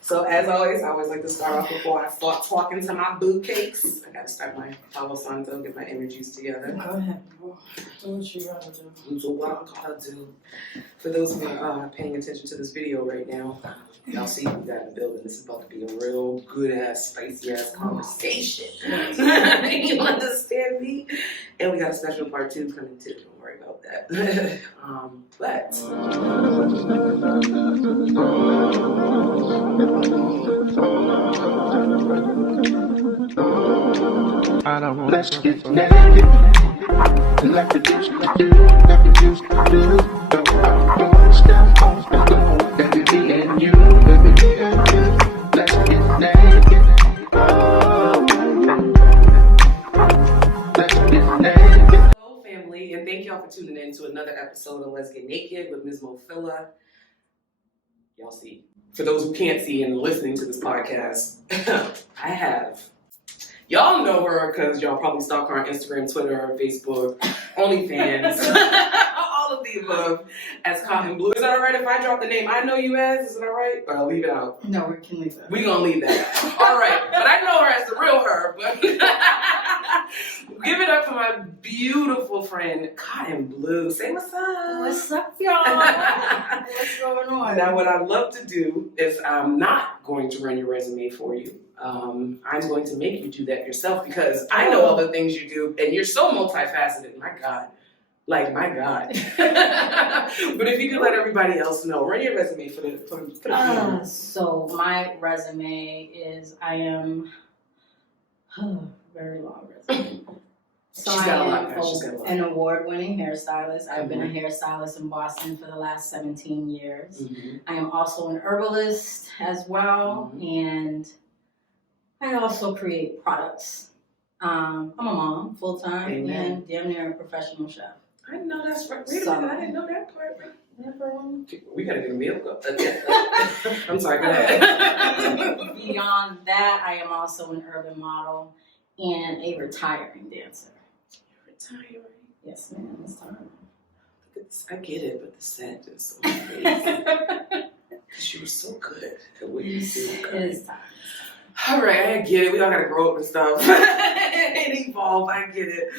So as always, I always like to start off before I start talking to my boo cakes. I gotta start my Palo Santo, get my energies together. Go ahead. Do what you gotta do. So what I'm gonna do, for those who are paying attention to this video right now, y'all see we got in the building. This is about to be a real good ass, spicy ass conversation. You understand me? And we got a special part 2 coming too. Don't worry about that. But Let's get naked. Like the juice to do, like the juice to do. Don't stop, go, baby, me and you, baby, me and you. Let's get naked. Let's get naked. hello, family, and thank y'all for tuning in to another episode of Lez Get Naked with MzMo. Y'all see. For those who can't see and listening to this podcast, I have. Y'all know her because y'all probably stalk her on Instagram, Twitter, Facebook, OnlyFans, all of the above, as Cotton Blu. Is that all right if I drop the name I know you as? Is it all right? Or I'll leave it out? No, we can leave that. We're going to leave that. All right. But I know her as the real her. But give it up for my beautiful friend, Cotton Blu. Say what's up. What's up, y'all? What's going on? Now, what I'd love to do is I'm not going to run your resume for you. I'm going to make you do that yourself because I know all the things you do, and you're so multifaceted. My God. Like, my God. But if you could let everybody else know, run your resume for the So my resume is, I am, very long resume. So She's got a lot, I guys. She's got a lot. am an award-winning hairstylist. I've been a hairstylist in Boston for the last 17 years. Mm-hmm. I am also an herbalist as well, and I also create products. I'm a mom, full-time, and damn near a professional chef. I didn't know that's right. Wait a minute, I didn't know that part. Never. We gotta get a meal. I'm sorry, go ahead. Beyond that, I am also an urban model and a retiring dancer. Retiring. Yes, ma'am, it's time. I get it, but the set is so crazy. She was so good at what you do. It's time. All right, I get it. We all gotta grow up and stuff and evolve. I get it.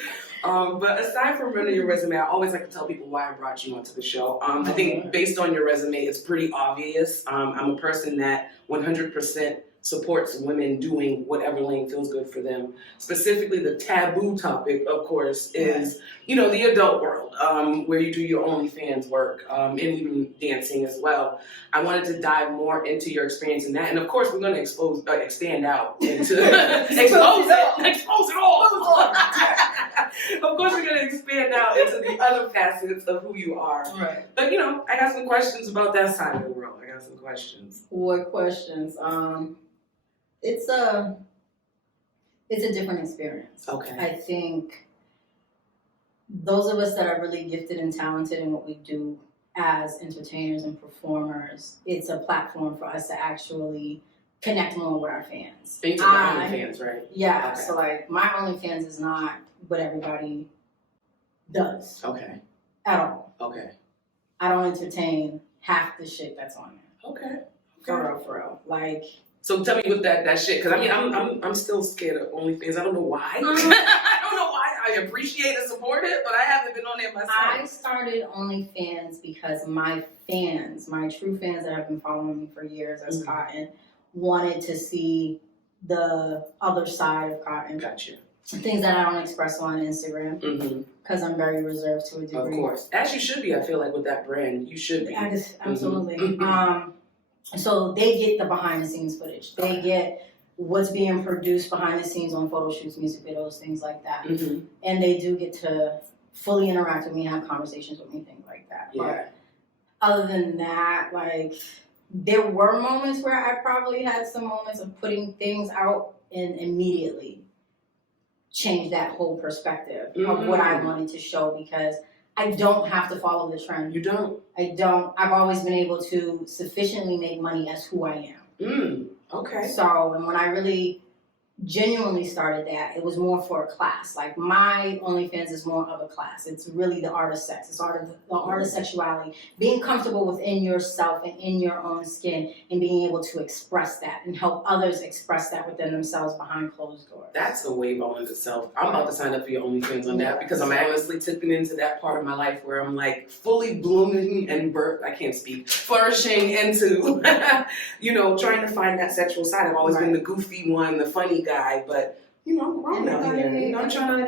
But aside from running your resume, I always like to tell people why I brought you onto the show. I think based on your resume, it's pretty obvious. I'm a person that 100% supports women doing whatever lane feels good for them. Specifically, the taboo topic, of course, is the adult world, where you do your OnlyFans work, and even dancing as well. I wanted to dive more into your experience in that, and of course, we're going to expand out into expose it all. Of course, we're going to expand out into the other facets of who you are. Right. But I got some questions about that side of the world. I got some questions. What questions? It's a different experience. Okay. I think those of us that are really gifted and talented in what we do as entertainers and performers, it's a platform for us to actually connect more with our fans. You took OnlyFans, right? Yeah. Okay. So like my OnlyFans is not what everybody does. Okay. At all. Okay. I don't entertain half the shit that's on there. Okay. For real. Like. So tell me what that shit, because I'm still scared of OnlyFans. I don't know why. I don't know why. I appreciate and support it, but I haven't been on there myself. I started OnlyFans because my fans, my true fans that have been following me for years as Cotton, wanted to see the other side of Cotton. Gotcha. Things that I don't express on Instagram because I'm very reserved to a degree. Of course. As you should be, I feel like, with that brand. You should be. Absolutely. So they get the behind the scenes footage. They get what's being produced behind the scenes on photo shoots, music videos, things like that. And they do get to fully interact with me, have conversations with me, things like that. Yeah. But other than that, like, there were moments where I probably had some moments of putting things out and immediately change that whole perspective of what I wanted to show, because I don't have to follow the trend. You don't? I don't. I've always been able to sufficiently make money as who I am. Okay. So, and when I really genuinely started that, it was more for a class. Like my OnlyFans is more of a class. It's really the art of sex. It's the art of sexuality. Being comfortable within yourself and in your own skin and being able to express that and help others express that within themselves behind closed doors. That's a wave all in itself. I'm about to sign up for your OnlyFans on that because I'm honestly tipping into that part of my life where I'm like fully blooming and flourishing into, trying to find that sexual side. I've always been the goofy one, the funny guy, but I'm grown out here. I'm trying to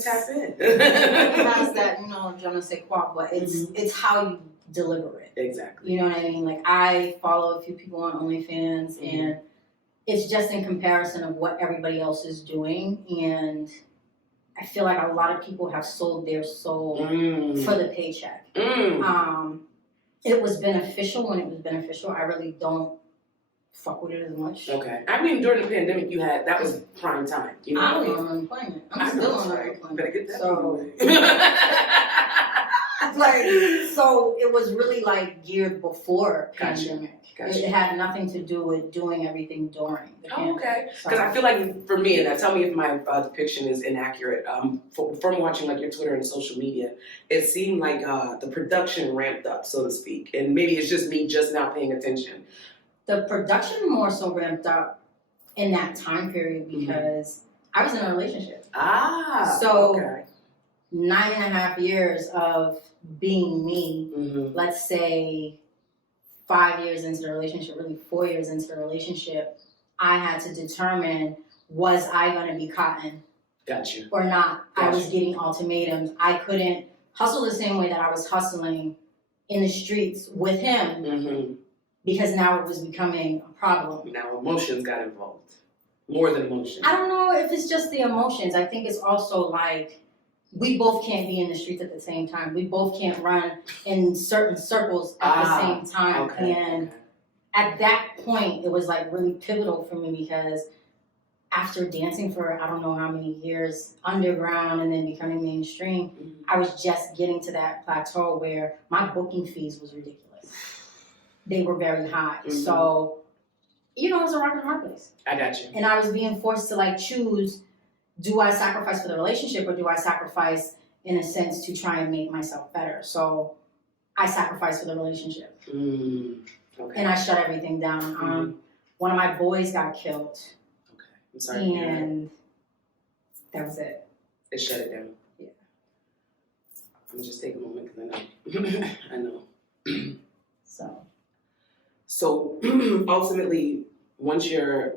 tap in. Has that, je ne sais quoi, but it's how you deliver it. Exactly. You know what I mean? Like I follow a few people on OnlyFans and it's just in comparison of what everybody else is doing, and I feel like a lot of people have sold their soul for the paycheck. It was beneficial when it was beneficial. I really don't fuck with it as much. Okay. I mean, during the pandemic, that was prime time. I was on unemployment. I'm still on unemployment. Better get that. So it was really like geared before pandemic. Gotcha. It had nothing to do with doing everything during the pandemic. Okay. Because I feel like for me, and tell me if my depiction is inaccurate, from watching like your Twitter and social media, it seemed like the production ramped up, so to speak. And maybe it's just me just now paying attention. The production more so ramped up in that time period because I was in a relationship. So 9.5 years of being me, let's say 5 years into the relationship, really 4 years into the relationship, I had to determine, was I going to be Cotton or not? I was getting ultimatums. I couldn't hustle the same way that I was hustling in the streets with him because now it was becoming a problem. Now emotions got involved. More than emotions. I don't know if it's just the emotions. I think it's also like we both can't be in the streets at the same time. We both can't run in certain circles at the same time. And at that point, it was like really pivotal for me because after dancing for I don't know how many years underground and then becoming mainstream, I was just getting to that plateau where my booking fees was ridiculous. They were very high. So, it was a rock and hard place. I got you. And I was being forced to like choose, do I sacrifice for the relationship or do I sacrifice in a sense to try and make myself better? So I sacrificed for the relationship. And I shut everything down. One of my boys got killed. Okay. I'm sorry. And that was it. It shut it down. Yeah. Let me just take a moment because I know. So ultimately, once your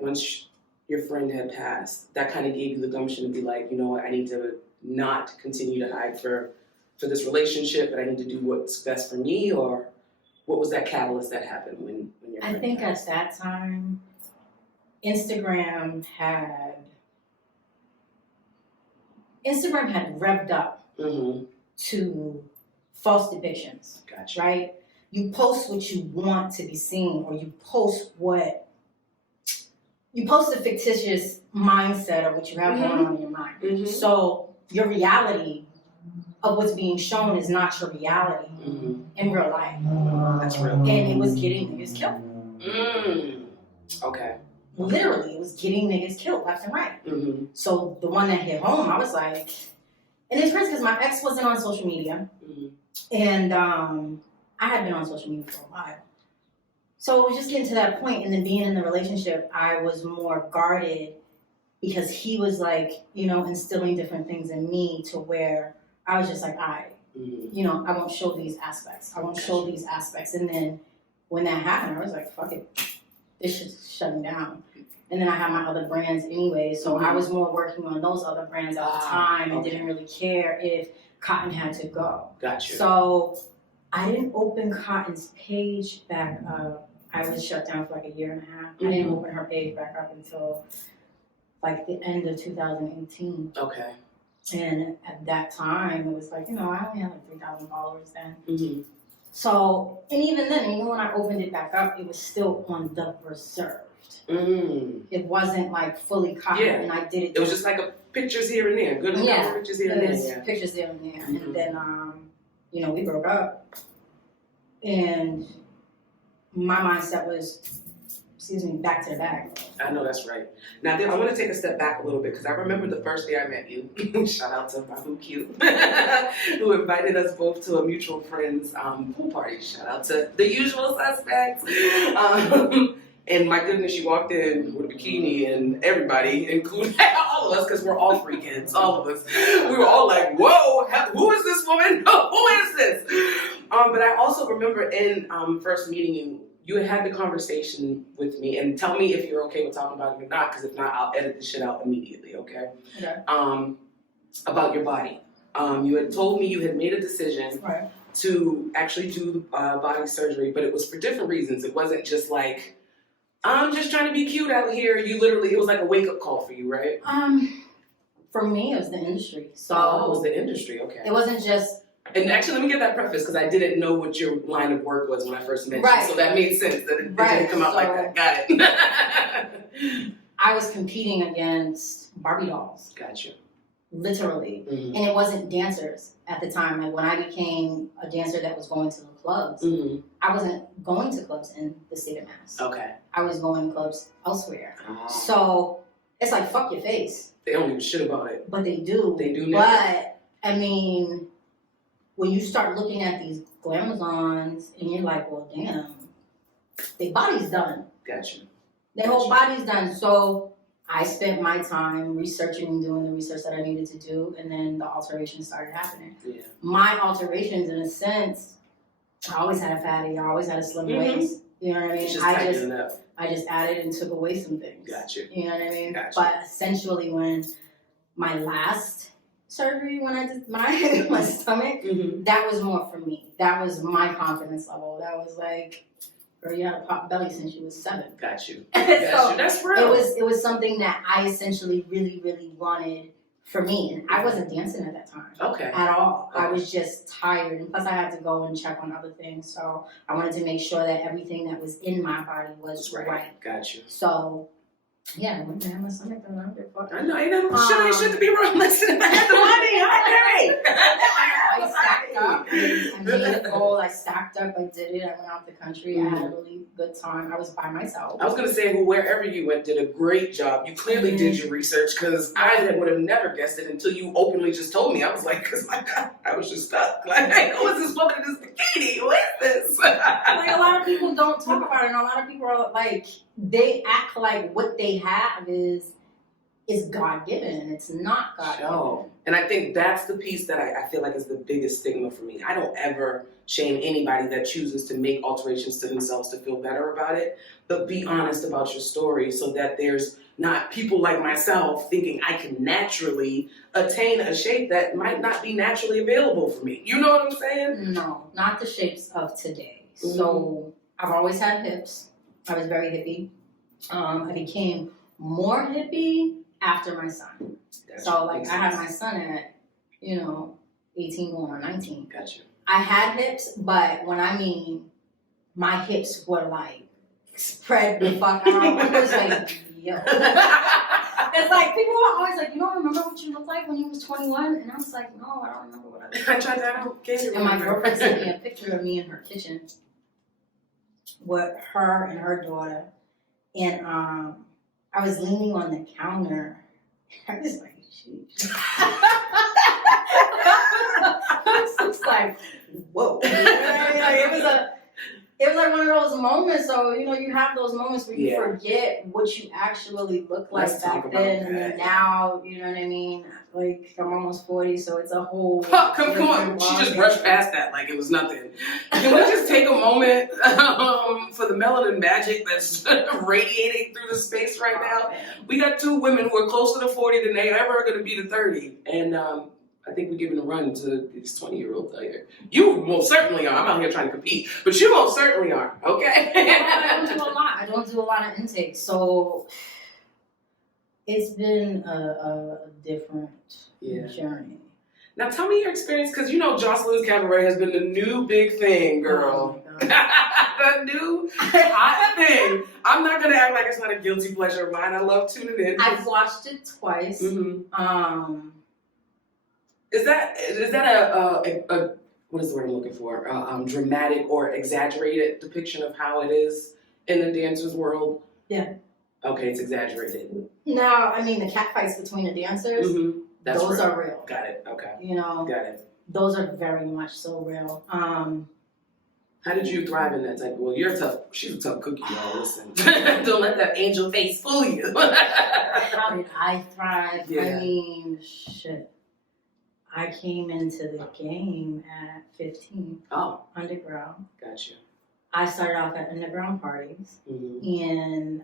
friend had passed, that kind of gave you the gumption to be like, I need to not continue to hide for this relationship, but I need to do what's best for me, or what was that catalyst that happened when your friend I think passed? at that time, Instagram had revved up to false depictions. Gotcha. Right? You post what you want to be seen, or you post a fictitious mindset of what you have going on in your mind. So your reality of what's being shown is not your reality in real life. That's real. And it was getting niggas killed. Okay. Literally, it was getting niggas killed left and right. So the one that hit home, I was like, and it's crazy because my ex wasn't on social media. And I had been on social media for a while. So it was just getting to that point, and then being in the relationship, I was more guarded because he was like, instilling different things in me to where I was just like, I won't show these aspects. I won't show these aspects. And then when that happened, I was like, fuck it. This shit's shutting down. And then I had my other brands anyway, so I was more working on those other brands at the time and didn't really care if Cotton had to go. Gotcha. So I didn't open Cotton's page back up. I was shut down for like a year and a half. I didn't open her page back up until like the end of 2018. Okay. And at that time, it was like, I only had like 3,000 followers then. So, and even then, even when I opened it back up, it was still on the reserved. It wasn't like fully Cotton, and I did it. It was just like pictures here and there. Good enough pictures here and there. Pictures there and there. And then, we broke up. And my mindset was, back to the bag. I know that's right. Now, I want to take a step back a little bit because I remember the first day I met you. Shout out to my Q, who invited us both to a mutual friend's pool party. Shout out to the usual suspects. And my goodness, you walked in with a bikini and everybody, including all of us, because we're all free kids, all of us. We were all like, whoa, who is this woman? Who is this? But I also remember in first meeting you, you had the conversation with me, and tell me if you're okay with talking about it or not, because if not, I'll edit this shit out immediately, okay? Okay. About your body. You had told me you had made a decision to actually do body surgery, but it was for different reasons. It wasn't just like, I'm just trying to be cute out here. You literally, it was like a wake-up call for you, right? For me, it was the industry. So it was the industry, okay. It wasn't just... And actually, let me get that preface, because I didn't know what your line of work was when I first met you. So that made sense that it didn't come out like that. Got it. I was competing against Barbie dolls. Gotcha. Literally. Mm-hmm. And it wasn't dancers at the time. Like when I became a dancer that was going to the clubs, I wasn't going to clubs in the state of Mass. Okay. I was going to clubs elsewhere. So it's like, fuck your face. They don't give a shit about it. But they do. They do now. But, I mean, when you start looking at these glamazons and you're like, well, damn, their body's done. Gotcha. Their whole body's done. So I spent my time researching and doing the research that I needed to do, and then the alterations started happening. Yeah. My alterations, in a sense, I always had a fatty, I always had a slim waist. You know what I mean? I just added and took away some things. Gotcha. You know what I mean? Gotcha. But essentially, when my last surgery, when I did my stomach, that was more for me. That was my confidence level. That was like, girl, you had a pop belly since you was 7. Got you. So that's real. It was something that I essentially really, really wanted for me. And I wasn't dancing at that time. Okay. At all. Okay. I was just tired. And plus I had to go and check on other things. So I wanted to make sure that everything that was in my body was right. Got you. So yeah, I went to have my stomach done. I don't give a fuck. I know, ain't no shit, ain't shit to be wrong. Listen, I had the money, I stacked up. I made a goal. I stacked up. I did it. I went out the country. I had a really good time. I was by myself. I was gonna say, wherever you went, did a great job. You clearly did your research, because I would have never guessed it until you openly just told me. I was like, because I was just stuck. Like, who is this woman in this bikini? Who is this? Like, a lot of people don't talk about it, and a lot of people are like, they act like what they have is God-given, and it's not God-given. And I think that's the piece that I feel like is the biggest stigma for me. I don't ever shame anybody that chooses to make alterations to themselves to feel better about it, but be honest about your story so that there's not people like myself thinking I can naturally attain a shape that might not be naturally available for me. You know what I'm saying? No, not the shapes of today. So I've always had hips. I was very hippie. I became more hippie after my son. So, like, I had my son at, 18 going on 19. Gotcha. I had hips, but when I mean my hips were, like, spread the fuck out. It was like, yo. It's like, people are always like, you don't remember what you looked like when you was 21? And I was like, no, I don't remember what I looked like. I tried that out. And my girlfriend sent me a picture of me in her kitchen with her and her daughter. And I was leaning on the counter. I was like, jeez. I was just like, whoa. It was like one of those moments. So, you have those moments where you forget what you actually looked like back then. And then now, you know what I mean? Like, I'm almost 40, so it's a whole... Come on. She just brushed past that like it was nothing. Can we just take a moment for the melanin magic that's radiating through the space right now? We got 2 women who are closer to 40 than they ever are going to be to 30. And I think we're giving a run to these 20-year-olds out here. You most certainly are. I'm out here trying to compete. But you most certainly are, okay? I don't do a lot. I don't do a lot of intake. So it's been a different journey. Now tell me your experience, because Jocelyn's Cabaret has been the new big thing, girl. Oh the new hot thing. I'm not going to act like it's not a guilty pleasure of mine. I love tuning in. I've watched it twice. Is that a what is the word I'm looking for? Dramatic or exaggerated depiction of how it is in the dancer's world? Yeah. Okay, it's exaggerated. Now, I mean, the cat fights between the dancers, That's those real. are real. Got it. Okay. You know, Got it. those are very much so real. How did you thrive in that type of, well, you're tough. She's a tough cookie, y'all. Listen. Don't let that angel face fool you. How did I thrive? Yeah. I mean, shit. I came into the game at 15. Oh, Underground. gotcha. I started off at underground parties, and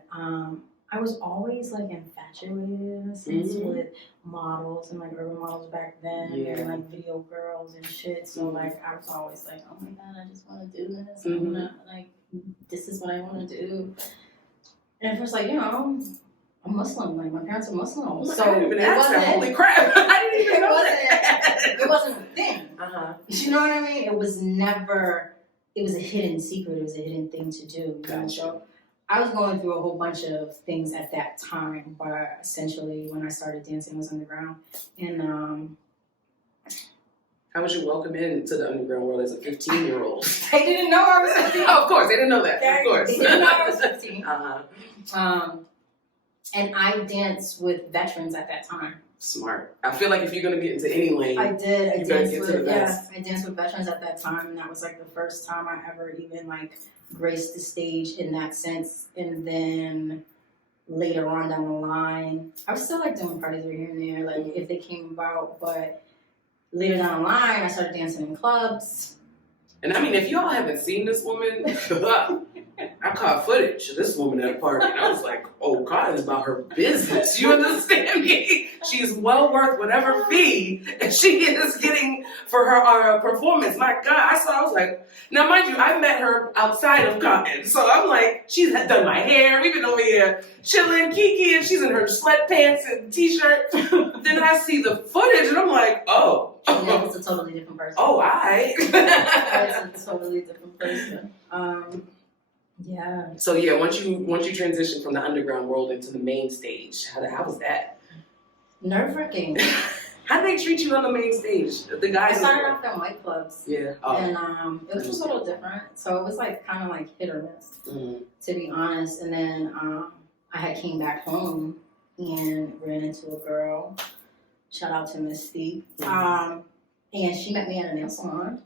I was always like infatuated in a sense with models and like urban models back then, and like video girls and shit. So like I was always like, oh my god, I just want to do this. I wanna, like, this is what I want to do. And at first, like, you know, I'm Muslim. Like my parents are Muslim, so I didn't even it ask that. wasn't. Holy crap! I didn't even know that. It wasn't a thing. You You know what I mean? It was never. It was a hidden secret. It was a hidden thing to do. You know? Gotcha. So I was going through a whole bunch of things at that time, but essentially when I started dancing, it was underground. And How was your welcome into the underground world as a 15-year-old? they didn't know I was 15. Oh, of course, they didn't know that. Of course. They didn't know I was 15. Uh-huh. And I danced with veterans at that time. Smart. I feel like if you're gonna get into any lane, I did. I You better danced get to the with best. I danced with veterans at that time, and that was like the first time I ever even like graced the stage in that sense. And then later on down the line, I was still like doing parties right here and there, like if they came about. But later down the line, I started dancing in clubs. and I mean, if y'all haven't seen this woman, I caught footage of this woman at a party, and I was like, oh, Cotton is about her business. You understand me? She's well worth whatever fee she is getting for her performance. My God, I was like, now mind you, I met her outside of Cotton, so I'm like, she's done my hair, we've been over here chilling, kiki, and she's in her sweatpants and t-shirt. Then I see the footage, and I'm like, oh. Yeah, it's a totally different person. Oh, It's a totally different person. Yeah. So yeah, once you transition from the underground world into the main stage, how was that? Nerve-wracking. How did they treat you on the main stage? The I guys. started off in white clubs. Yeah. Oh. And it was just a little different. So it was like kind of like hit or miss, to be honest. And then I had came back home and ran into a girl. Shout out to Miss Steve. And she met me at a nail salon.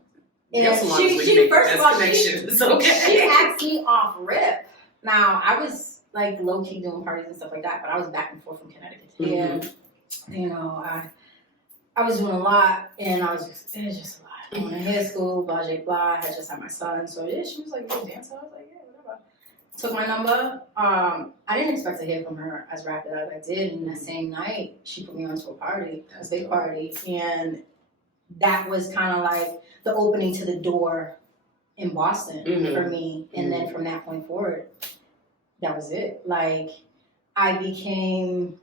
And she first of all, she asked me off rip. Now I was like low key doing parties and stuff like that, but I was back and forth from Connecticut. And you know, I was doing a lot, and it was just a lot. I went to hair school, blah blah blah. I had just had my son, so yeah, she was like, "You a dancer?" I was like, "Yeah, whatever." Took my number. I didn't expect to hear from her as rapid as I did, and that same night she put me onto a party, a big party, and that was kind of like the opening to the door in Boston for me. And then from that point forward, that was it. Like, I became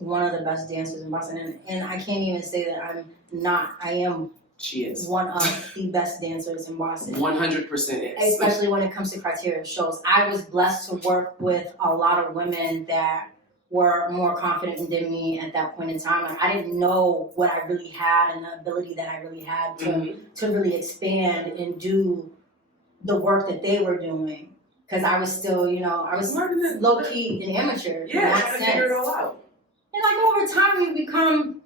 one of the best dancers in Boston. And I can't even say that I'm not. I am She is. one of the best dancers in Boston. 100% is. Especially when it comes to criteria shows. I was blessed to work with a lot of women that were more confident than me at that point in time. Like, I didn't know what I really had and the ability that I really had to really expand and do the work that they were doing. Because I was still, you know, I was low-key an amateur. Yeah, trying to figure it all out. And like over time, you become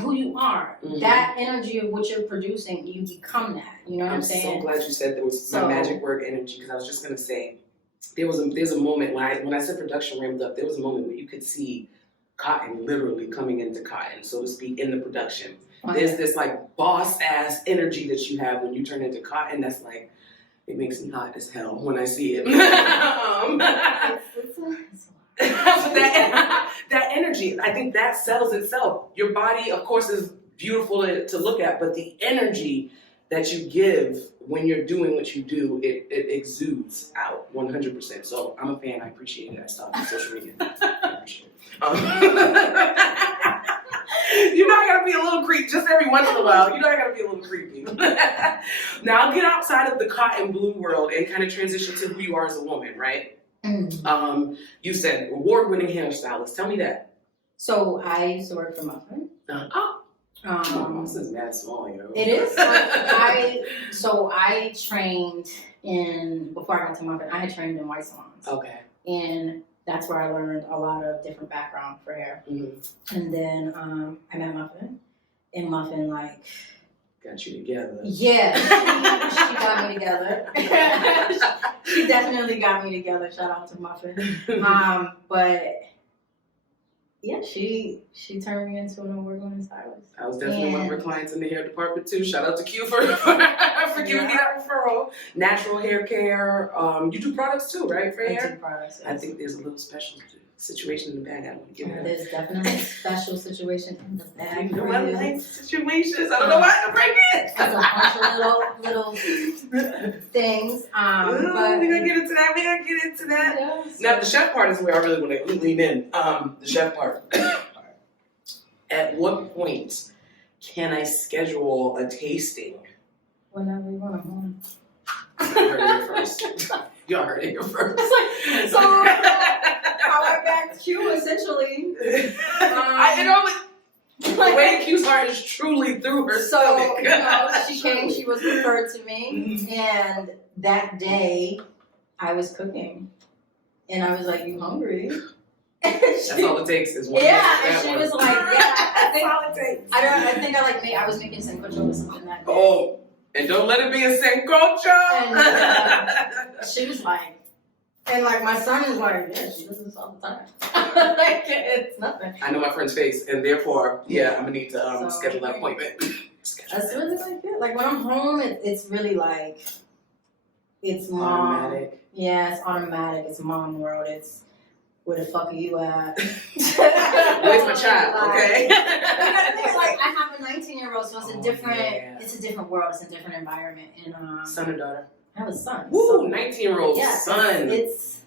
who you are. That energy of what you're producing, you become that. You know what I'm saying? I'm so glad you said that was my magic word, energy, because I was just going to say, there's a moment when I said production ramped up, there was a moment where you could see Cotton literally coming into Cotton, so to speak, in the production. There's this like boss ass energy that you have when you turn into Cotton that's like, it makes me hot as hell when I see it. that energy, I think that sells itself. Your body, of course, is beautiful to look at, but the energy that you give when you're doing what you do, it exudes out 100%. So I'm a fan. I appreciate it. I stalk on social media. I appreciate it. You know I gotta be a little creepy just every once in a while. You know I gotta be a little creepy. Now I'll get outside of the Cotton Blu world and kind of transition to who you are as a woman, right? You said award-winning hairstylist. Tell me that. So I used to work for Muffin. Boston's mad small, you know. It is. I trained before I got to Muffin, I had trained in white salons. Okay. And that's where I learned a lot of different background for hair. Mm-hmm. And then I met Muffin, and Muffin like got you together. Yeah, she got me together. She definitely got me together. Shout out to Muffin. But yeah, she turned me into an award-winning stylist. I was definitely one of her clients in the hair department too. Shout out to Q for giving me that referral. Natural hair care. You do products too, right, for hair? I do products. I think there's a little special situation in the bag. I don't want to get it. There's definitely a special situation in the bag. You know, I like situations. I don't know why to break it. There's a bunch of little things. But we gotta get into that. Yes. Now the chef part is where I really want to lean in. The chef part. At what point can I schedule a tasting? Whenever you want to. You heard it here first. Y'all heard it here first. So I went back to Q essentially. I know the way Q's heart is truly through her stomach. She came, she was referred to me, and that day I was cooking. And I was like, "You hungry?" That's all it takes is one. Yeah, and she was like, "Yeah, I think all it takes. I was making sancocho or something that day." Oh, and don't let it be a sancocho. And she was like, and like my son is like, "Yeah, she does this all the time." Like it's nothing. I know my friend's face, and therefore, yeah, I'm gonna need to schedule that appointment. That's really like it. Like when I'm home, it's really like it's mom. Automatic. Yeah, it's automatic. It's mom world. It's where the fuck are you at? Where's my child? Okay. Like I have a 19-year-old, so it's a different. Yeah. It's a different world. It's a different environment. And Son or daughter? I have a son. Woo, so, 19-year-old son. It's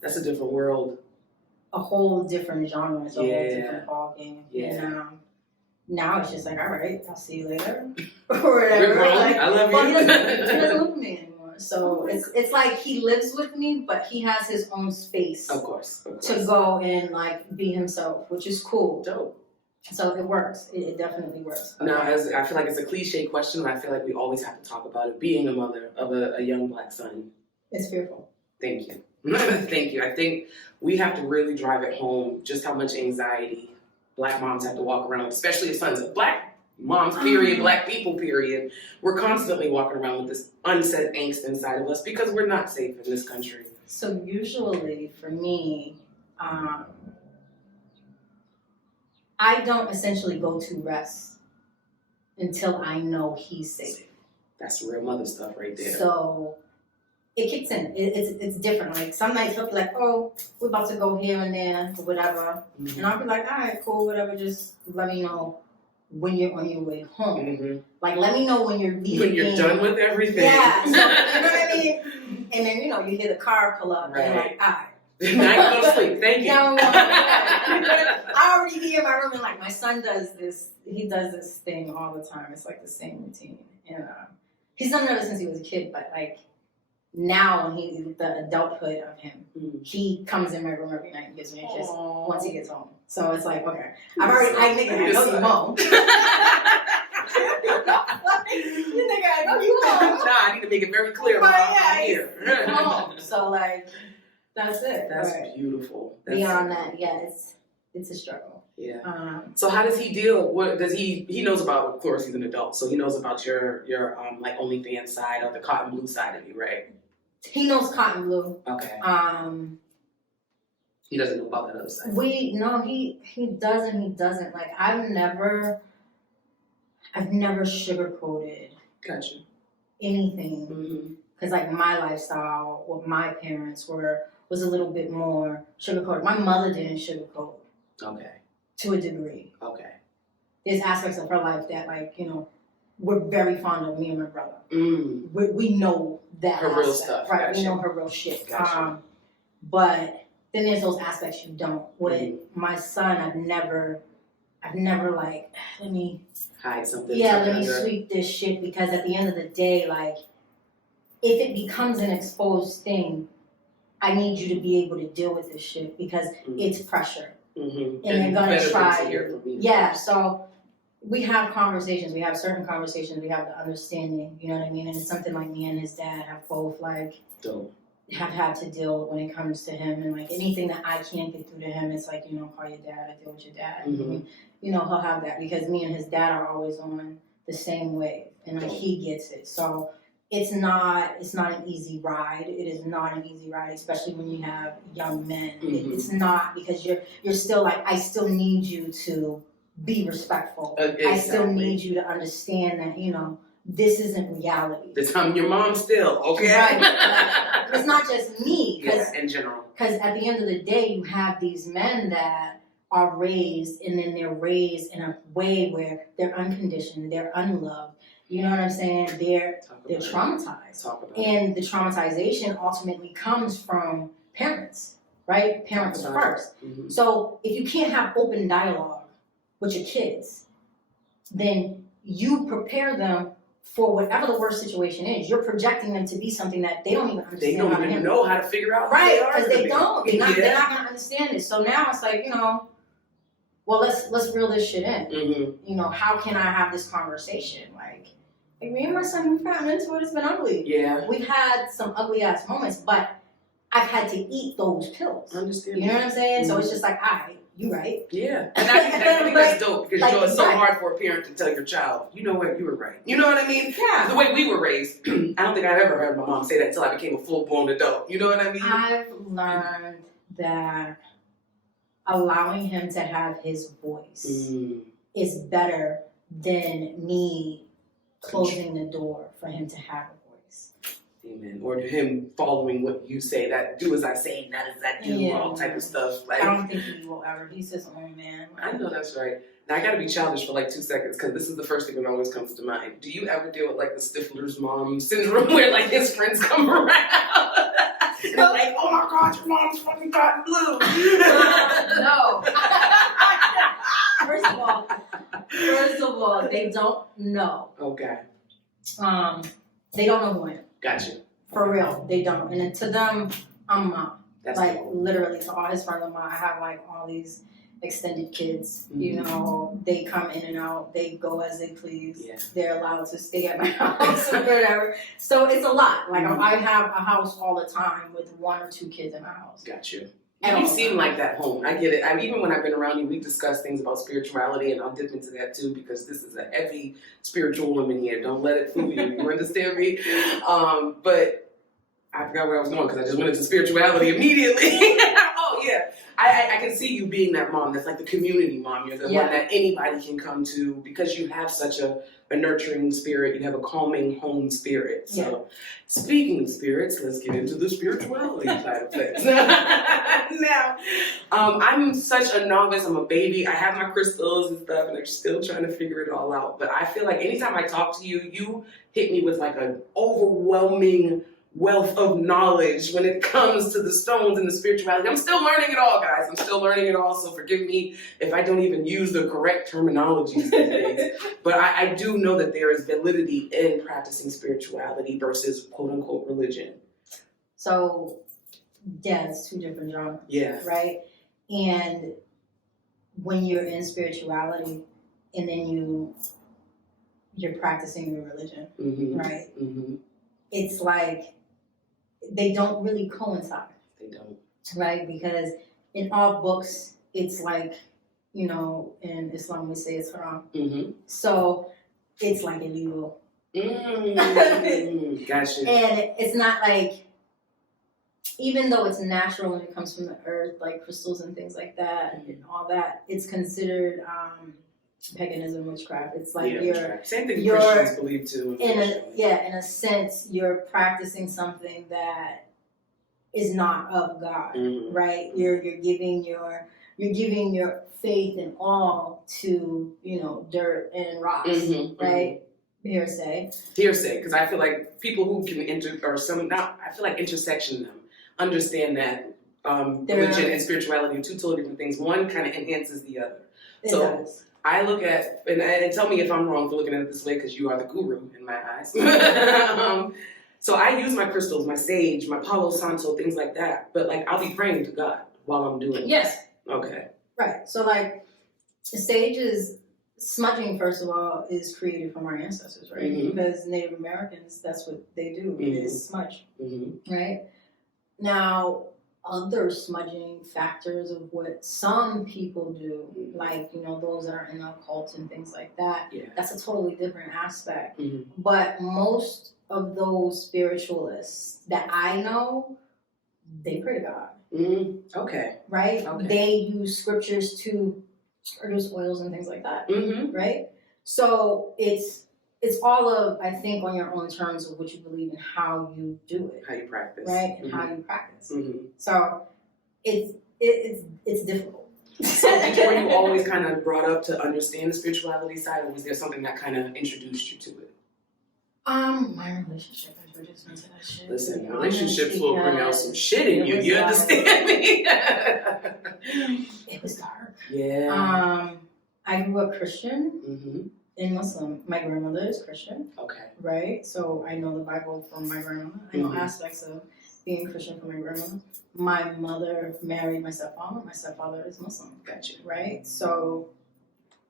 That's a different world. a whole different genre. It's a whole Yeah. different ball game. Yeah. And now it's just like, all right, I'll see you later, or whatever. We're grown. Like, I love well, you. he doesn't look at me anymore. So it's like he lives with me, but he has his own space Of course. to go and like be himself, which is cool. Dope. So it works. It definitely works. No, I feel like it's a cliche question, but I feel like we always have to talk about it. Being a mother of a young black son. It's fearful. Thank you. Thank you. I think we have to really drive it home just how much anxiety black moms have to walk around with, especially as sons of black moms, period, black people, period. We're constantly walking around with this unsaid angst inside of us because we're not safe in this country. So usually for me, I don't essentially go to rest until I know he's safe. That's real mother stuff right there. So it kicks in. It's different. Like some nights he'll be like, "Oh, we're about to go here and there or whatever," and I'll be like, "All right, cool, whatever. Just let me know when you're on your way home. Mm-hmm. Like let me know when you're leaving. When you're done with everything." Yeah. So, you know what I mean? And then you hear the car pull up, and you're like, "All right." Now I can go to sleep. Thank you. No, I already be in my room, and like my son does this. He does this thing all the time. It's like the same routine, and he's done it ever since he was a kid. But like now, when he's the adulthood of him, he comes in my room every night and gives me a kiss once he gets home. So it's like, okay, I know you home. You nigga, I know you home. Nah, I need to make it very clear. But Mom, yeah, I'm here. home. So like, that's it. That's But beautiful. beyond that, yeah, it's a struggle. Yeah. So how does he deal? What does he knows about? Of course, he's an adult, so he knows about your like OnlyFans side or the Cotton Blu side of you, right? He knows Cotton Blu. Okay. He doesn't know about that other side. He doesn't. Like I've never sugarcoated Gotcha. anything. Mm-hmm. Because like my lifestyle with my parents was a little bit more sugarcoated. My mother didn't sugarcoat. Okay. To a degree. Okay. There's aspects of her life that we're very fond of, me and my brother. Mm. We know that her aspect, real stuff. right? Gotcha. We know her real shit. Gotcha. But then there's those aspects you don't. With my son, I've never like let me hide something. let me sweep this shit, because at the end of the day, like if it becomes an exposed thing, I need you to be able to deal with this shit because it's pressure. Mm-hmm. And they're gonna try. To hear from me. Yeah, so we have conversations. We have certain conversations. We have the understanding. You know what I mean? And it's something like me and his dad have both like Dope. have had to deal with when it comes to him, and like anything that I can't get through to him, it's like, you know, call your dad, I deal with your dad. Mhm. You know, he'll have that because me and his dad are always on the same wave, and like he gets it. So it's not an easy ride. It is not an easy ride, especially when you have young men. Mhm. It's not, because you're still like, I still need you to be respectful. Exactly. I still need you to understand that, you know, this isn't reality. I'm your mom still, okay? Right. Like, it's not just me, because in general. at the end of the day, you have these men that are raised, and then they're raised in a way where they're unconditioned, they're unloved. You know what I'm saying? They're traumatized. Talk about And the traumatization ultimately comes from parents, right? Parents Talk about first. Mhm. So if you can't have open dialogue with your kids, then you prepare them for whatever the worst situation is. You're projecting them to be something that they don't even understand. They don't even know how to figure out who Right, they are. because they don't. They're not Yeah. going to understand it. So now it's like, you know, well, let's reel this shit in. Mhm. You know, how can I have this conversation? Like me and my son, we've gotten into it. It's been ugly. Yeah. We've had some ugly ass moments, but I've had to eat those pills. I understand. You know what I'm saying? So Mhm. it's just like, all right, you right. Yeah. And I think that's dope, because Like, you know, it's so right. hard for a parent to tell your child, you know what, you were right. You know what I mean? Yeah. The way we were raised, I don't think I've ever heard my mom say that until I became a full-blown adult. You know what I mean? I've learned that allowing him to have his voice Mm. is better than me closing the door for him to have a voice. Amen. Or him following what you say, that do as I say, not as I do, Yeah. all type of stuff. I Like, don't think he will ever. He's his own man. I know that's right. Now I gotta be childish for like 2 seconds, because this is the first thing that always comes to mind. Do you ever deal with like the Stifler's mom syndrome, where like his friends come around and it's like, oh my God, your mom's fucking Cotton Blu? No. First of all, they don't know. Okay, They don't know who I am. gotcha. For real, they don't. And to them, I'm mom. That's Like cool. literally, to all his friends of mine, I have like all these extended kids. You know, they come in and out. They go as they please. Yeah. They're allowed to stay at my house or whatever. So it's a lot. Like I have a house all the time with 1 or 2 kids in my house. Gotcha. And You seem like that home. I get it. Even when I've been around you, we discuss things about spirituality, and I'll dip into that too, because this is a heavy spiritual woman here. Don't let it fool you. You understand me? But I forgot where I was going, because I just went into spirituality immediately. Oh yeah, I can see you being that mom. That's like the community mom. You're the one that anybody can come to, because you have such a nurturing spirit. You have a calming home spirit. So, speaking of spirits, let's get into the spirituality side of things. Now, I'm such a novice. I'm a baby. I have my crystals and stuff, and I'm still trying to figure it all out. But I feel like anytime I talk to you, you hit me with like an overwhelming wealth of knowledge when it comes to the stones and the spirituality. I'm still learning it all, guys. I'm still learning it all, so forgive me if I don't even use the correct terminology these days. But I do know that there is validity in practicing spirituality versus quote-unquote religion. So, yeah, it's 2 different genres. Yeah. Right? And when you're in spirituality and then you're practicing your religion, Mm-hmm. right? Mm-hmm. It's like they don't really coincide. They don't. Right? Because in all books, it's like, you know, in Islam we say it's haram. Mm-hmm. So it's like illegal. Mm-hmm. Gotcha. And it's not like, even though it's natural when it comes from the earth, like crystals and things like that and all that, it's considered paganism, witchcraft. It's like same thing you're Christians believe too. in a sense, you're practicing something that is not of God, right? You're giving your faith and all to, you know, dirt and rocks, right? Hearsay, because I feel like people who can I feel like intersection them understand that religion and spirituality are 2 totally different things. One kind of enhances the other. It So does. I look at, and tell me if I'm wrong for looking at it this way, because you are the guru in my eyes. So I use my crystals, my sage, my Palo Santo, things like that. But like, I'll be praying to God while I'm doing it. Yes. Okay. Right. So like, sage is smudging. First of all, is created from our ancestors, right? Because Native Americans, that's what they do. Is smudge, right? Now, other smudging factors of what some people do, like, those that are in the occult and things like that, that's a totally different aspect. But most of those spiritualists that I know, they pray to God. Okay. Right? Okay. They use scriptures to produce oils and things like that. Right? So it's all of, I think, on your own terms of what you believe and how you do it. How you practice. Right? And how you practice. Mm-hmm. So it's difficult. So were you always kind of brought up to understand the spirituality side, or was there something that kind of introduced you to it? My relationship introduced me to that shit. Listen, relationships will bring out some shit in you. You understand me? It was dark. Yeah. I grew up Christian and Muslim. My grandmother is Christian. Okay. Right? So I know the Bible from my grandmother. I know aspects of being Christian from my grandmother. My mother married my stepfather. My stepfather is Muslim. Gotcha. Right? So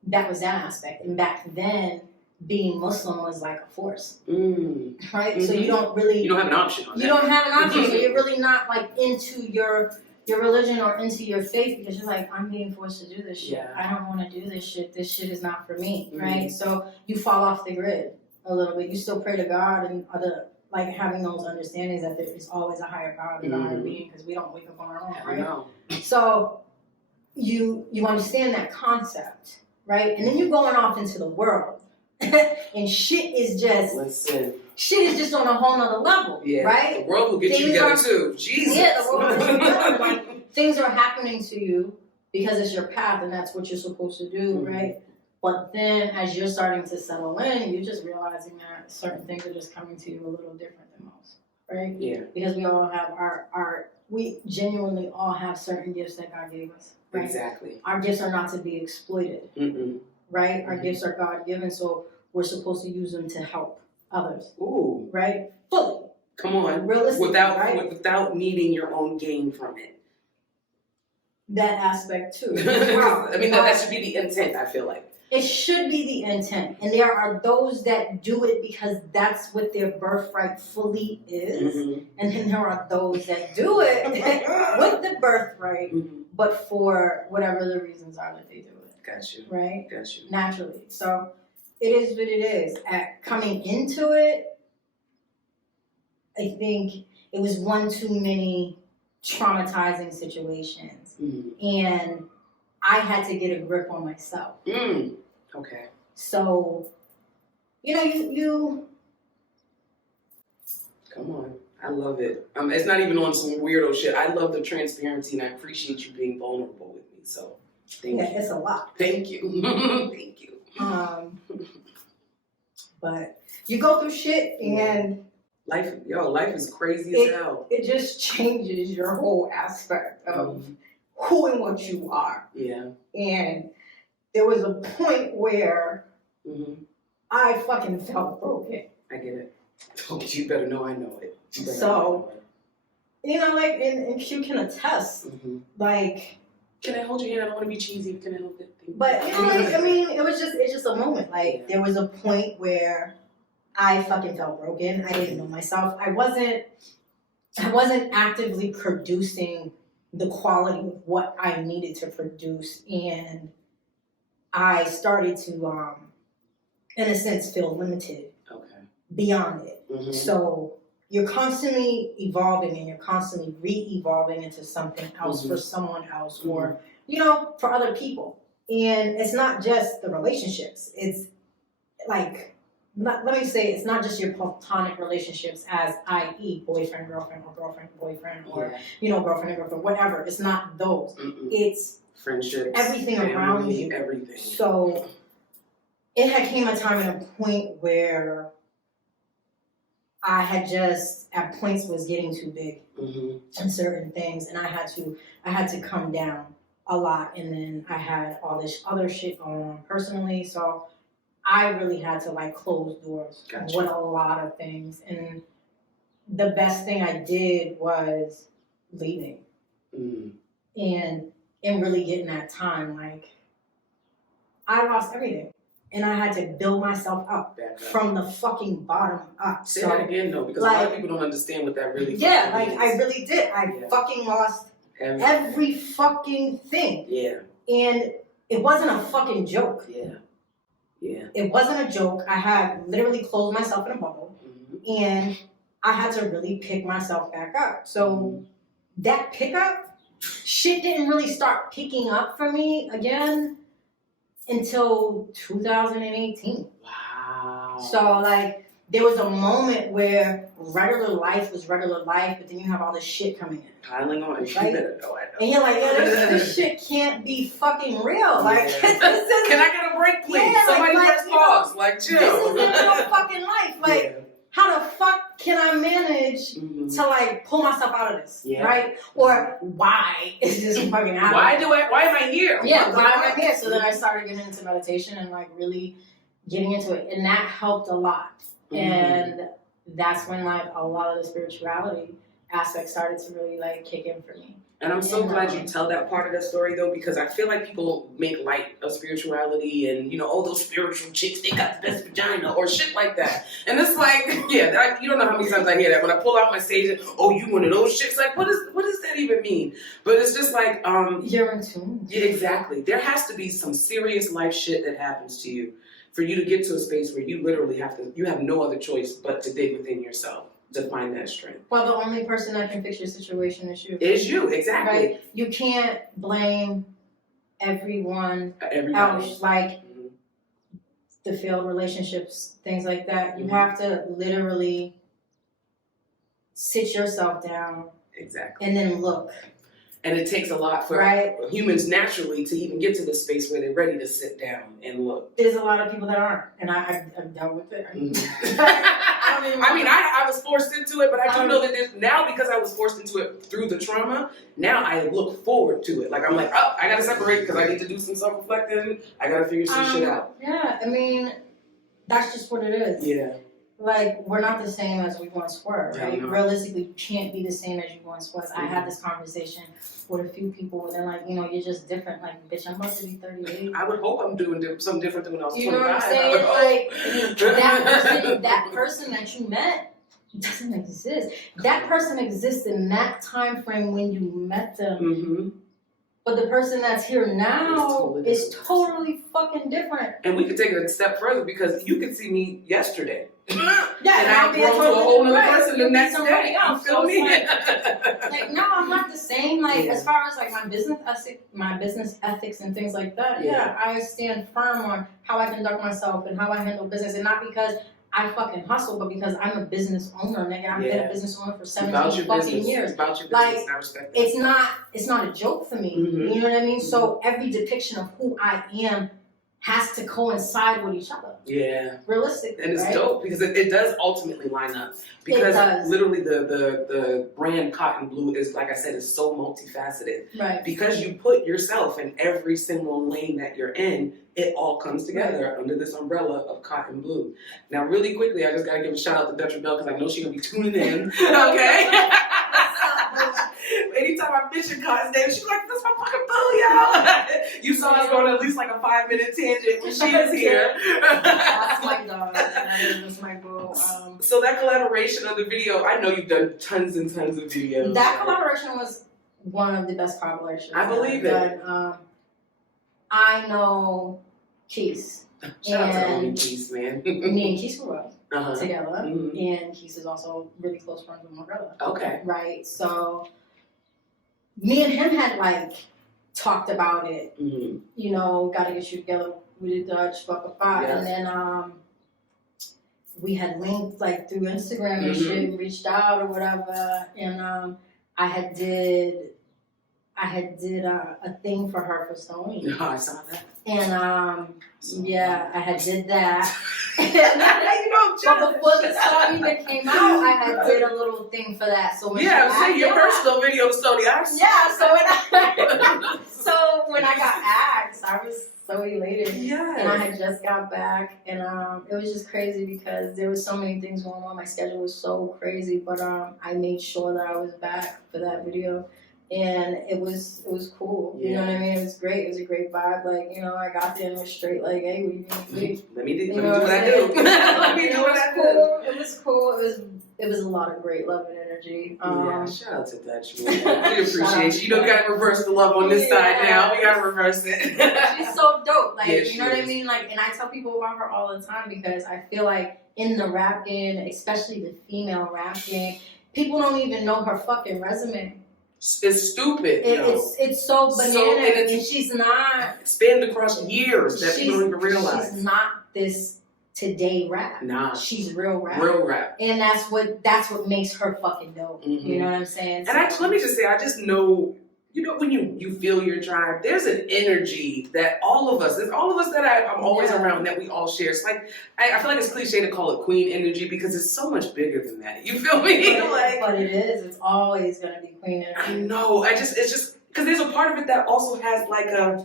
that was that aspect. And back then, being Muslim was like a force. Right? So you don't have an option on that. You don't have an option. So you're really not like into your religion or into your faith, because you're like, I'm being forced to do this shit. Yeah. I don't want to do this shit. This shit is not for me. Right? So you fall off the grid a little bit. You still pray to God and other, like, having those understandings that there is always a higher God and a higher being, because we don't wake up on our own, right? No. So you understand that concept, right? And then you're going off into the world. And shit is just on a whole nother level, right? The world will get you together too. Jesus. Yeah, the world will get you together. Like, things are happening to you because it's your path and that's what you're supposed to do, right? But then as you're starting to settle in, you're just realizing that certain things are just coming to you a little different than most, right? Yeah. Because we all have we genuinely all have certain gifts that God gave us, right? Exactly. Our gifts are not to be exploited. Right? Our gifts are God-given, so we're supposed to use them to help others. Ooh. Right? Fully. Come on. Realistically, without needing your own gain from it. That aspect too. I mean, that should be the intent, I feel like. It should be the intent. And there are those that do it because that's what their birthright fully is. And then there are those that do it with the birthright, but for whatever the reasons are that they do it. Got you. Right? Got you. Naturally. So it is what it is. Coming into it, I think it was one too many traumatizing situations. And I had to get a grip on myself. Okay. So, you come on. I love it. It's not even on some weirdo shit. I love the transparency, and I appreciate you being vulnerable with me. So, thank you. It's a lot. Thank you. Thank you. But you go through shit, and life is crazy as hell. It just changes your whole aspect of who and what you are. Yeah. And there was a point where I fucking felt broken. I get it. Oh, you better know I know it. So, like, and you can attest, like, can I hold your hand? I don't want to be cheesy. Can I hold it? But it's just a moment. Like, there was a point where I fucking felt broken. I didn't know myself. I wasn't actively producing the quality of what I needed to produce, and I started to, in a sense, feel limited. Beyond it. So you're constantly evolving and you're constantly re-evolving into something else for someone else or, for other people. And it's not just the relationships. It's like, let me say, it's not just your platonic relationships as i.e. boyfriend, girlfriend, or girlfriend, boyfriend, or, girlfriend and girlfriend, whatever. It's not those. It's friendships, everything family, around you. Everything. So it had came a time and a point where I had just at points was getting too big in certain things, and I had to come down a lot, and then I had all this other shit going on personally, so I really had to like close doors with a lot of things, and the best thing I did was leaving, and really getting that time, like I lost everything, and I had to build myself up Back up. from the fucking bottom up. Say that again though, because a lot of people don't understand what that really Yeah, fucking like means. I really did. I fucking lost every fucking thing. Yeah. And it wasn't a fucking joke. Yeah. Yeah. It wasn't a joke. I had literally closed myself in a bubble, and I had to really pick myself back up. So that pickup, shit didn't really start picking up for me again until 2018. Wow. So like there was a moment where regular life was regular life, but then you have all this shit coming in. Piling on, and Right? I know. And you're like, yo, this shit can't be fucking real. Like, Yeah. this Can I get a break, please? Yeah, Somebody like, press you know, pause. Like, this chill. isn't real fucking life. Like, how the fuck can I manage to like pull myself out of this, right? Or why is this fucking happening? Why am I here? Yeah, why am I here? So then I started getting into meditation and like really getting into it, and that helped a lot. And that's when like a lot of the spirituality aspect started to really like kick in for me. And I'm so glad you tell that part of the story though, because I feel like people make light of spirituality and, you know, all those spiritual chicks, they got the best vagina or shit like that. And it's like, you don't know how many times I hear that when I pull out my stage and, oh, you one of those chicks? Like, what does that even mean? But it's just like, you're in tune. Yeah, exactly. There has to be some serious life shit that happens to you for you to get to a space where you literally you have no other choice but to dig within yourself to find that strength. Well, the only person that can fix your situation is you. Is you, exactly. Right? You can't blame everyone Everybody. else, like the failed relationships, things like that. You have to literally sit yourself down Exactly. and then look. And it takes a lot for humans naturally to even get to the space where they're ready to sit down and look. There's a lot of people that aren't, and I've dealt with it. I was forced into it, but I do know that there's now, because I was forced into it through the trauma, now I look forward to it. Like, I'm like, oh, I gotta separate because I need to do some self-reflecting. I gotta figure some shit out. Yeah, I mean, that's just what it is. Yeah. Like, we're not the same as we once were, right? No. Realistically, you can't be the same as you once was. I had this conversation with a few people, and they're like, you know, you're just different. Like, bitch, I'm about to be 38. I would hope I'm doing something different than when I was 25. You know what I'm saying? Like, that person that you met doesn't exist. That person exists in that time frame when you met them. But the person that's here now is totally fucking different. And we could take it a step further because you could see me yesterday. Yeah, and I'll be a whole other person the next day. You feel me? Like, no, I'm not the same. Like, as far as like my business ethics and things like that, yeah, I stand firm on how I conduct myself and how I handle business, and not because I fucking hustle, but because I'm a business owner, nigga. I've been a business owner for 17 fucking years. About your business, like, I respect that. It's not a joke for me. You know what I mean? So every depiction of who I am has to coincide with each other. Yeah. Realistically. And it's dope because it does ultimately line up. Because literally the brand Cotton Blu is, like I said, is so multifaceted. Right. Because you put yourself in every single lane that you're in, it all comes together under this umbrella of Cotton Blu. Now, really quickly, I just gotta give a shout out to Dutcher Bell because I know she's gonna be tuning in. Okay. Anytime I mention Cotton's name, she's like, "That's my fucking boo, y'all." You saw us going at least like a 5-minute tangent when she is here. That's my dog. That's my boo. So that collaboration on the video, I know you've done tons and tons of videos. That collaboration was one of the best collaborations. I believe it. I know Keith. Shout out to homie Keith, man. Me and Keith grew up together, Mm-hmm. and Keith is also really close friends with my brother. Okay. Right. So me and him had like talked about it. Mm-hmm. You know, gotta get you together. We did Dutch, and then we had linked like through Instagram and shit, reached out or whatever, and I did a thing for her for Sony. Oh, I saw that. And I had did that. But before the song even came out, I had did a little thing for that. So when your personal video was Sony. So when I got asked, I was so elated. Yeah. And I had just got back, and it was just crazy because there was so many things going on. My schedule was so crazy, but I made sure that I was back for that video. And it was cool. You know what I mean? It was great. It was a great vibe. Like, you know, I got there and was straight like, hey, what do you need? Let me do You know what I do. Let me It do what was I do. cool. It was cool. It was a lot of great love and energy. Yeah, shout out to Dutch, man. We appreciate you. You know, we gotta reverse the love on this side now. We gotta reverse it. She's so dope. Like, Yeah, you know what I mean? Like, and I tell people about her all the time because I feel like in the rap game, especially the female rap game, people don't even know her fucking resume. It's stupid. It's so bananas, and she's not. Spanned across years that people don't even realize. She's not this today rap. Nah. She's real rap. Real rap. And that's what makes her fucking dope. Mm-hmm. You know what I'm saying? And actually, let me just say, I just know, you know, when you feel your tribe, there's an energy that there's all of us that I'm always around that we all share. It's like, I feel like it's cliche to call it queen energy because it's so much bigger than that. You feel me? But it is. It's always going to be queen energy. I know. It's just, because there's a part of it that also has like a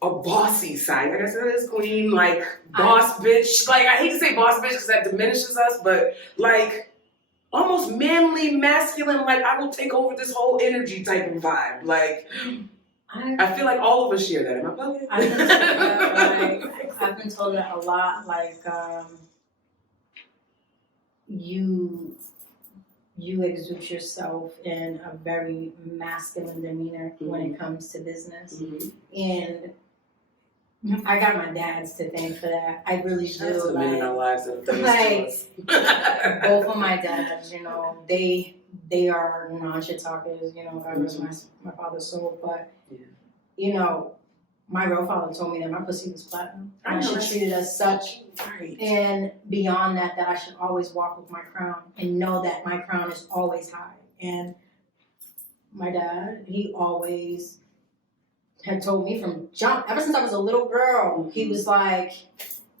bossy side. Like I said, it's queen, like boss bitch. Like, I hate to say boss bitch because that diminishes us, but like, almost manly, masculine, like I will take over this whole energy type of vibe. Like, I feel like all of us share that. Am I bugging? I've been told that a lot. Like, you exude yourself in a very masculine demeanor when it comes to business, and I got my dads to thank for that. I really do. That's the men in our lives that have done this to us. Both of my dads, you know, they are non-shit talkers, you know, God rest my father's soul, but, you know, my real father told me that my pussy was platinum. I should treat it as such. Right. And beyond that I should always walk with my crown and know that my crown is always high. And my dad, he always had told me from jump, ever since I was a little girl, he was like,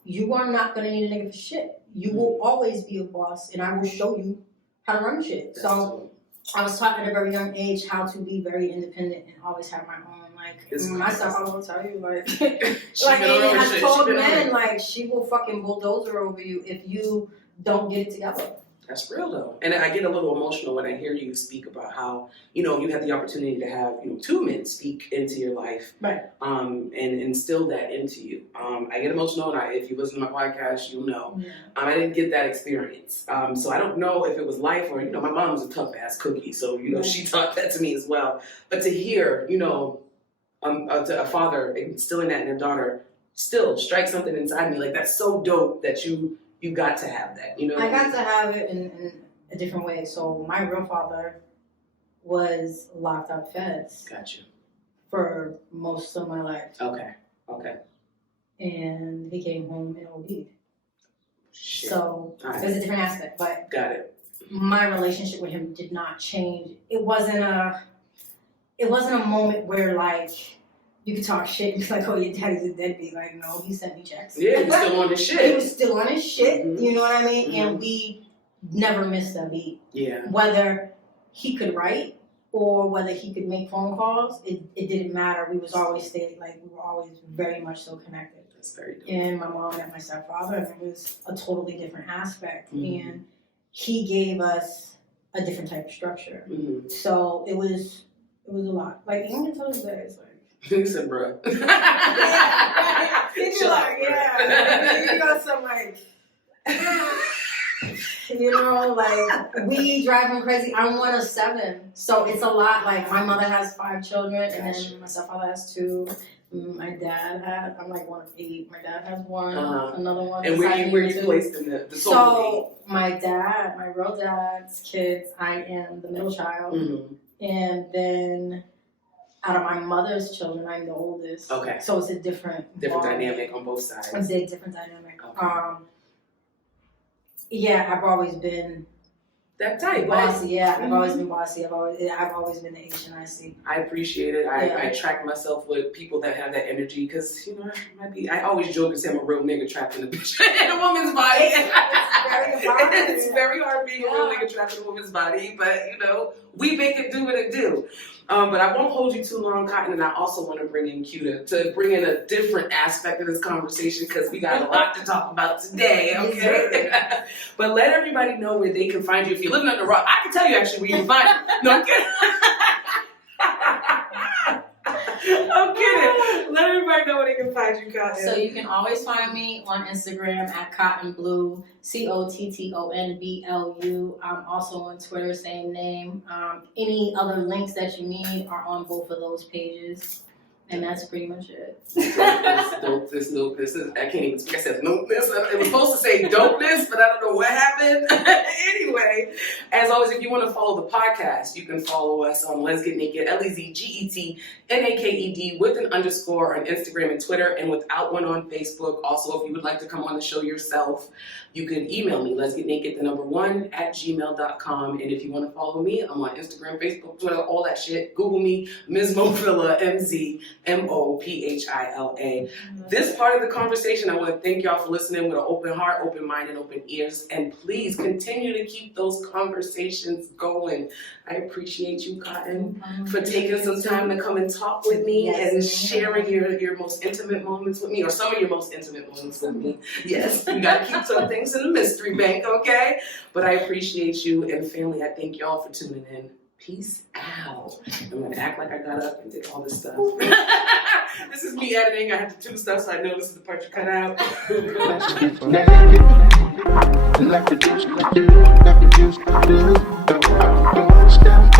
you are not going to need a nigga for shit. You will always be a boss, and I will show you how to run shit. So I was taught at a very young age how to be very independent and always have my own. Like, myself, I will tell you, like, like, and I told men, like, she will fucking bulldozer over you if you don't get it together. That's real though. And I get a little emotional when I hear you speak about how, you know, you had the opportunity to have, you know, two men speak into your life. Right. And instill that into you. I get emotional, and if you listen to my podcast, you'll know. Yeah. I didn't get that experience. So I don't know if it was life or, you know, my mom was a tough ass cookie. So, you know, she taught that to me as well. But to hear, you know, to a father instilling that in their daughter still strikes something inside me. Like, that's so dope that you got to have that, you know? I got to have it in a different way. So my real father was locked up feds. Gotcha. For most of my life. Okay. And he came home and OD'd. Shit. So there's a different aspect, but got it. My relationship with him did not change. It wasn't a moment where, like, you could talk shit and be like, oh, your daddy's a deadbeat. Like, no, he sent me checks. Yeah, he was still on his shit. He was still on his shit, you know what I mean? Mm-hmm. And we never missed a beat. Yeah. Whether he could write or whether he could make phone calls, it didn't matter. We was always we were always very much so connected. That's very dope. And my mom and my stepfather, and it was a totally different aspect. Mm-hmm. And he gave us a different type of structure. Mm-hmm. So it was a lot. Like, I'm gonna tell you that it's like, he said, bro. you know, some like, you know, like, we drive him crazy. I'm one of 7, so it's a lot. Like, my mother has 5 children, and then my stepfather has 2. My dad I'm like one of 8. My dad has 1, another one. And where you placed in the soul? So my real dad's kids, I am the middle child, and then out of my mother's children, I'm the oldest. Okay. So it's a different dynamic on both sides. It's a different dynamic. Okay. Yeah, I've always been that type. Bossy, yeah. I've always been bossy. I've always been the Asian I see. I appreciate it. I attract myself with people that have that energy because, you know, I always joke and say I'm a real nigga trapped in a bitch in a woman's body. It's very hard being a real nigga trapped in a woman's body, but, you know, we make it do what it do. But I won't hold you too long, Cotton, and I also want to bring in Q to bring in a different aspect of this conversation because we got a lot to talk about today, okay? But let everybody know where they can find you. If you're living under a rock, I can tell you actually where you can find you. No, I'm kidding. I'm kidding. Let everybody know where they can find you, Cotton. So you can always find me on Instagram at Cotton Blu, COTTONBLU. I'm also on Twitter, same name. Any other links that you need are on both of those pages. And that's pretty much it. Dopeness. I can't even speak. I said nopeness. It was supposed to say dopeness, but I don't know what happened. Anyway, as always, if you want to follow the podcast, you can follow us on Lez Get Naked, LezGetNaked with an underscore on Instagram and Twitter, and without one on Facebook. Also, if you would like to come on the show yourself, you can email me, lezgetnaked1@gmail.com. And if you want to follow me, I'm on Instagram, Facebook, Twitter, all that shit. Google me, MzMo MzMopHila. This part of the conversation, I want to thank y'all for listening with an open heart, open mind, and open ears. And please continue to keep those conversations going. I appreciate you, Cotton, for taking some time to come and talk with me and sharing your most intimate moments with me, or some of your most intimate moments with me. Yes, you got to keep some things in the mystery bank, okay? But I appreciate you, and family, I thank y'all for tuning in. Peace out. I'm going to act like I got up and did all this stuff. This is me editing. I have to do stuff, so I know this is the part you cut out. Let's get naked. Like the juice, like the juice, don't stop.